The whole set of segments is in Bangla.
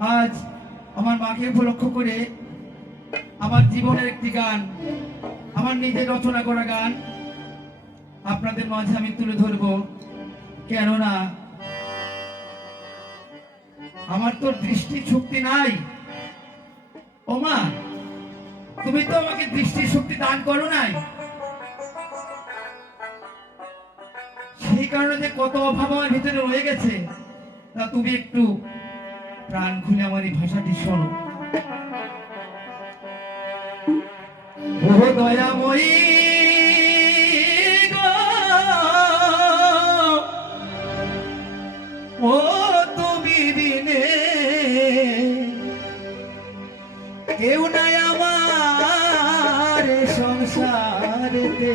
আজ আমার মাকে উপলক্ষ করে আমার জীবনের একটি গান, আমার নিজের রচনা করা গান আপনাদের মাঝে আমি তুলে ধরব। কেননা আমার তো দৃষ্টি শক্তি নাই। ও মা তুমি তো আমাকে দৃষ্টি শক্তি দান করো নাই। সেই কারণে যে কত অভাব আমার ভিতরে রয়ে গেছে, তা তুমি একটু প্রাণ খুলে আমার এই ভাষাটি শোনো। ও দয়াময়ী ও তুমি দিনে কেউ নাই আমার সংসারেতে।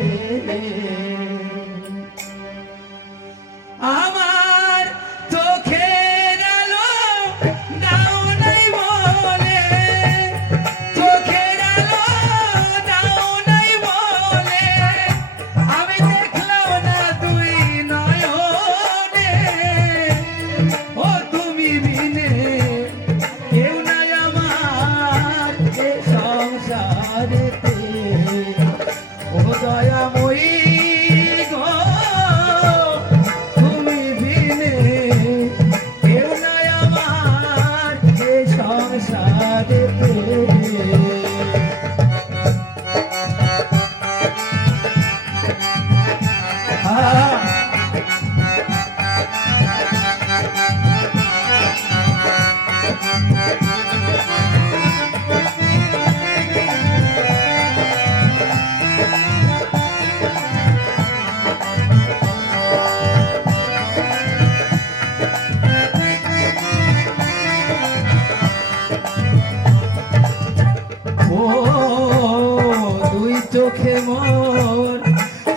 চোখে মন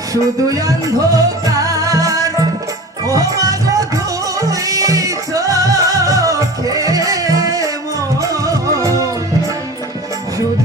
শুধু অন্ধকার। ও মাগো দুই চোখে মন শুধু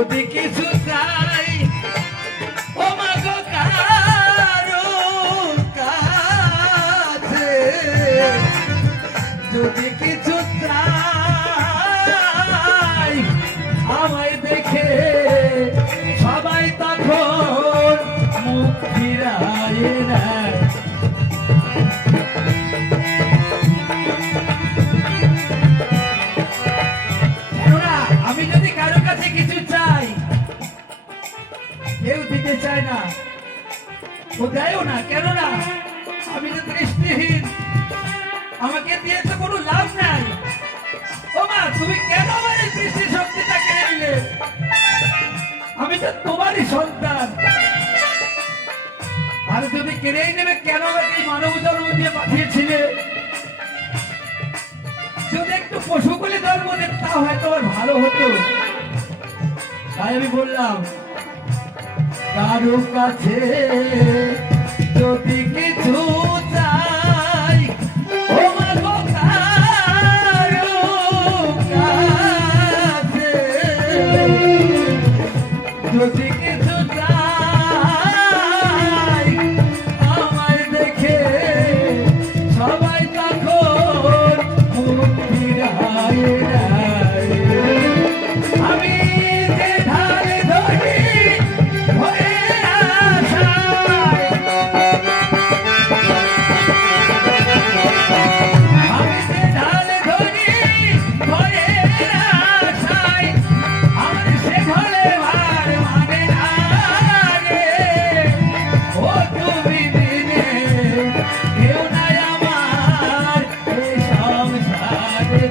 যদি কিছু আমি যদি কারও কাছে কিছু চাই, কেউ দিতে চায় না। ও দেয়ও না, কেননা আমি তো দৃষ্টিহীন। আমাকে দিয়ে তো কোনো লাভ নাই। ও মা, তুমি কেন আমার এই দৃষ্টি শক্তিটা কেড়ে নিলে? আমি তো তোমারই সন্তান। আর তুমি কেড়েই নেবে, কেন আমাকে এই মানব জন্ম দিয়ে পাঠিয়েছিলে? জন্ম দিত তা হয়তো আমার ভালো হতো। তাই আমি বললাম কারও কাছে যদি কিছু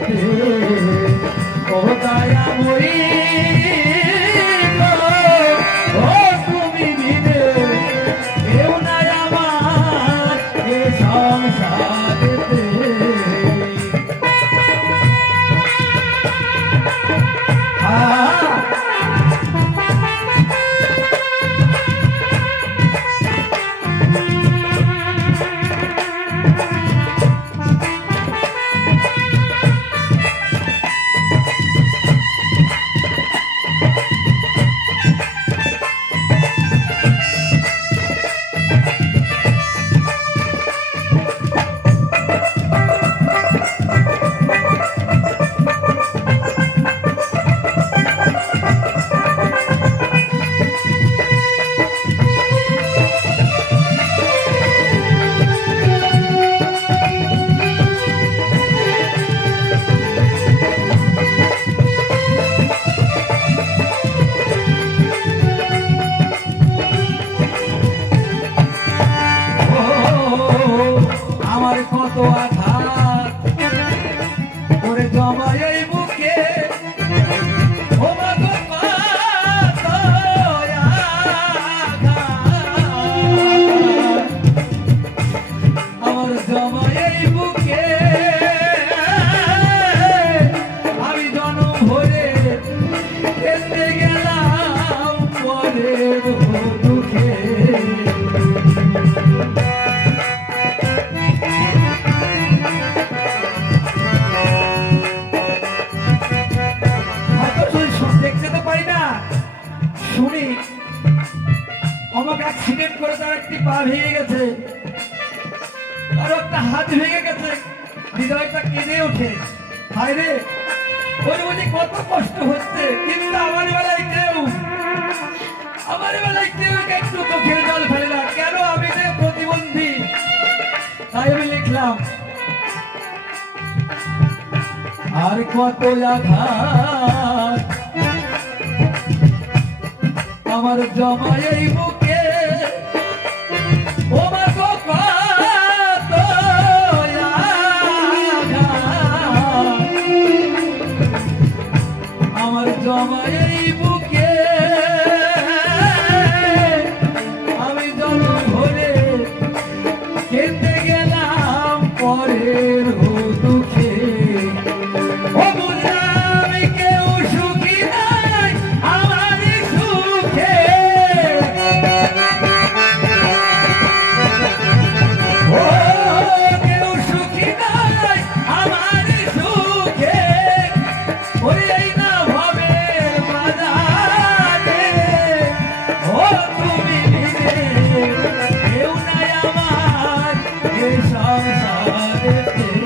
Yeah. কত আঘাত ওরে জমায় এই বুকে। আমার জমায় পা ভেঙে গেছে। আর একটা হাত ভেঙে গেছে। হৃদয়টা কেঁদে ওঠে। হায় রে, ওই বুঝি কত কষ্ট হচ্ছে। কিন্তু আমার বেলায় কেউ, আমার বেলায় কেউ একটু চোখের জল ফেলে না। কেন আমি যে প্রতিবন্ধী? তাই আমি লিখলাম, আর কত আঘাত। আমার এই বুকে আমার এই সংসারেতে